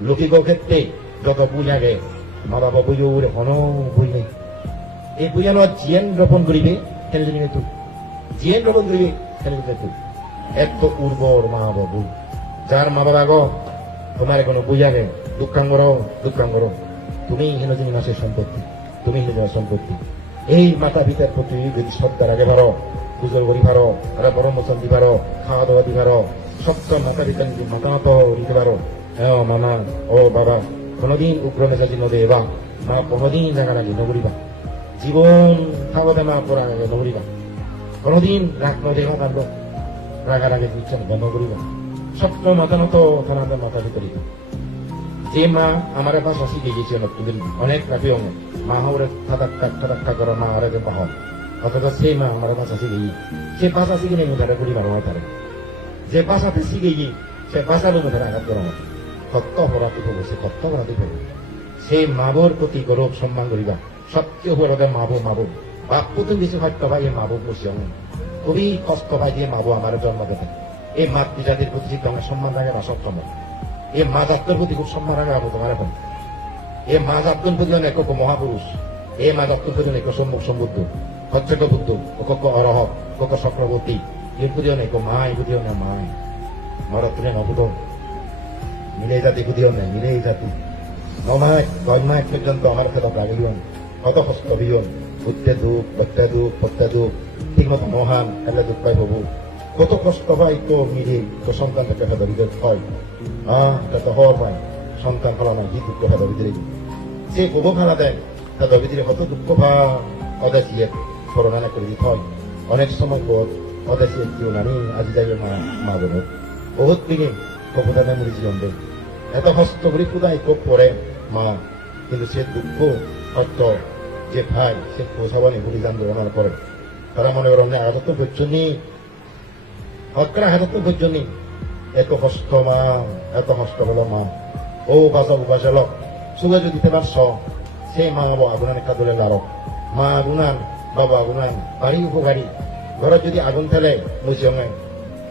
লৌকিক ক্ষেত্রে যত বই লাগে মা বাবা বই ওরে কোনো বই নেই এই বইয়ানো জিয়ান রোপণ করিবে খেলে জানি তুই জিয়ান রোপণ করিবে খেলে তুই এত উর্বর মা বাবু যার মা বাবা গো তোমার কোনো বই আগে দুঃখাঙ্গর তুমি হেন যিনি মাসের সম্পত্তি তুমি হেন সম্পত্তি এই মাতা পিতার প্রতি যদি শ্রদ্ধা রাখে পারো পুজোর করি পারো তারা বড় মোচন দি পারো খাওয়া দাওয়া দি পারো সত্য মাতা পিতা যদি মতামত দিতে পারো হ্যাঁ মামা ও বাবা কোনোদিন উগ্র মেজাজি নদেবা মা কোনোদিন জায়গা লাগি নগরিবা জীবন খাওয়া মা পড়া আগে নগরিবা কোনোদিন রাগ নদেবা কান্ড রাগারাগে দিচ্ছেন বন্ধ করিবা সত্য মতামত থানাতে মাথা ভিতরে যে মা আমার ভাষা শিখে গেছে অনেক রাখি অনেক মা হরে থাকা করো মা হরে যে পাহর অথচ সেই মা আমার ভাষা শিখে গিয়ে সে ভাষা শিখে নেই তারা করি মারা তারে যে ভাষাতে শিখে গিয়ে সে ভাষার লোক তারা আঘাত করা মতো সত্য অপরাধী হবো সে সত্য অপরাধী হবো সেই মাবোর প্রতি গৌরব সম্মান করিবা সবচেয়ে হয়ে মাবো বাপু তুমি বেশি হত্যা পাই এই মাবো বসে খুবই কষ্ট পাই দিয়ে মাবো আমার জন্ম দেবে এই মাতৃজাতির প্রতি যে তোমার সম্মান রাখে না সপ্তম এই মা জাতর প্রতি খুব সম্মান রাখা হবো তোমার এখন এই মা জাতর প্রতি এক মহাপুরুষ এই মা জাতর প্রতি এক সম্মুখ সমুদ্র হচ্ছক বুদ্ধ কক অরহ কক চক্রবর্তী এর প্রতি অনেক মায় বুঝিও না মায় নরত্রে নবুধ মিলে জাতি বুঝিও না মিলে জাতি নমায় 9 মাস পর্যন্ত আমার খেতাব লাগিলিও কত কষ্ট হইও বুদ্ধে দুঃখ প্রত্যয় দুঃখ ঠিক মতো মহান এলে দুঃখ পাই হবু কত কষ্ট পাই তো মিলে তো সন্তান থেকে ফেদা ভিতরে হয় এটা হওয়ার পায় সন্তান ফলা নয় কি দুঃখ ফেদা ভিতরে যে গোব ফেলা দেয় ফেদা ভিতরে কত দুঃখ ভা অদেশিয়ে করোনা করে দিতে হয় অনেক সময় পর অদেশিয়ে কেউ নানি আজি যাই মা বোন বহুত দিনে কপদানে মুড়ি জীবন দেয় এত হস্ত করি খুদাই কোপ পরে মা কিন্তু সে দুঃখ হত্য যে ভাই সে পৌঁছাবানি বলি জানবে ওনার করে তারা মনে করেন আঘাত পর্যন্ত হত্যার আঘাত পর্যন্ত এত হস্ত মা এত হস্ত বলো মা ও বাজাল সুগা যদি দিতে পারছ সেই মা বাবা আগুনান একটা দলে লারক মা আগুনান বাবা আগুনান বাড়ি উপকারী ঘৰত যদি আগুন ফেলে মুচিঙে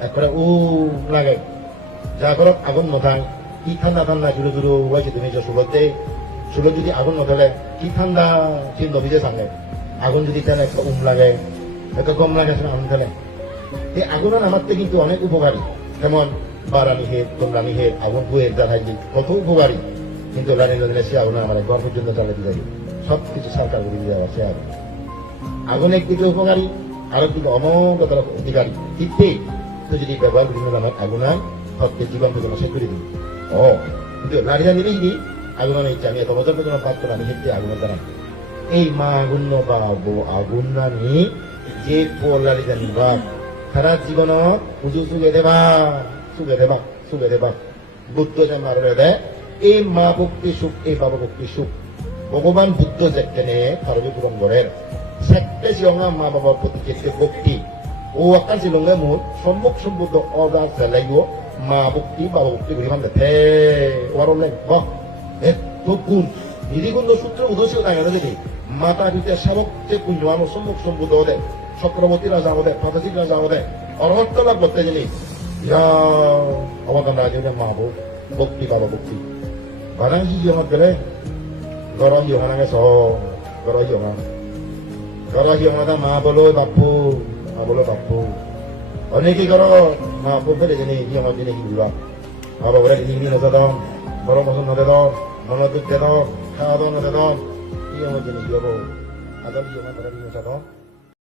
একবারে লাগে যা ঘৰত আগুন নথায় কি ঠান্ডা জুড়ে হয়েছে তুমি যে সুলত যদি আগুন নথলে কি ঠান্ডা চিন নবীজে সামনে আগুন যদি তেলে একটা লাগে একটা গম লাগে আগুন ফেলে এই আগুনের আমারতে কিন্তু অনেক উপকারী যেমন বারানি হেদ তোমরানি হেদ আগুন বুয়ের জানাই কত উপকারী কিন্তু রানী লদিনে সে আগুন আমার ঘর পর্যন্ত চালাতে যাই সবকিছু সরকার করে দেওয়া আছে আগুন একদিকে উপকারী আরেকদিকে অমোঘতার অধিকারী ঠিক তো যদি ব্যবহার করি আমার আগুনায় সবকে জীবন থেকে নষ্ট করে দিই কিন্তু নারীরা নিলেই দিই আগুন ইচ্ছা আমি এত বছর পর্যন্ত পাত্র আমি হেঁটে আগুনের দ্বারা এই মা আগুন পাবো আগুন নানি যে পোলারি জানি বা সারা জীবন পুজো সুগে দেবা বুদ্ধ যে মারে দেয় এই মা ভক্তি সুখ এই বাবা ভক্তি সুখ ভগবান বুদ্ধ যেখানে ভারতীয় পুরঙ্গরের সেক্টে সিংহা মা বাবার প্রতি যে ভক্তি ও আকার সিলঙ্গে মোর সম্মুখ সম্বুদ্ধ অদা ফেলাইও মা ভক্তি বাবা ভক্তি করি মানে থে ওয়ারলেন বাহ গুণ নিরিগুণ সূত্র উদস্য দেখা যদি মাতা পিতা সবচেয়ে পুণ্য আমার সম্মুখ সম্বুদ্ধ হতে চক্রবর্তী রাজা হতে ফাতাসিক রাজা হতে অরহত্ত লাভ করতে জানি অবদান রাজা মা ভক্তি বাবা ভক্তি বারাংশী জীবন গেলে গরম জীবন আগে সহ গরম জীবন মা বলো বাপু অনেকেই কর মা বাপু ফেলে জানি জীবন দিনে কি বুঝবা মা বাবুরা হিন্দি নজা দাও গরম পছন্দ নদে দাও মনোযোগ দে দাও খাওয়া দাওয়া নদে দাও কি আমার জিনিস কি হবো আদর জীবন তারা নিয়ে দাও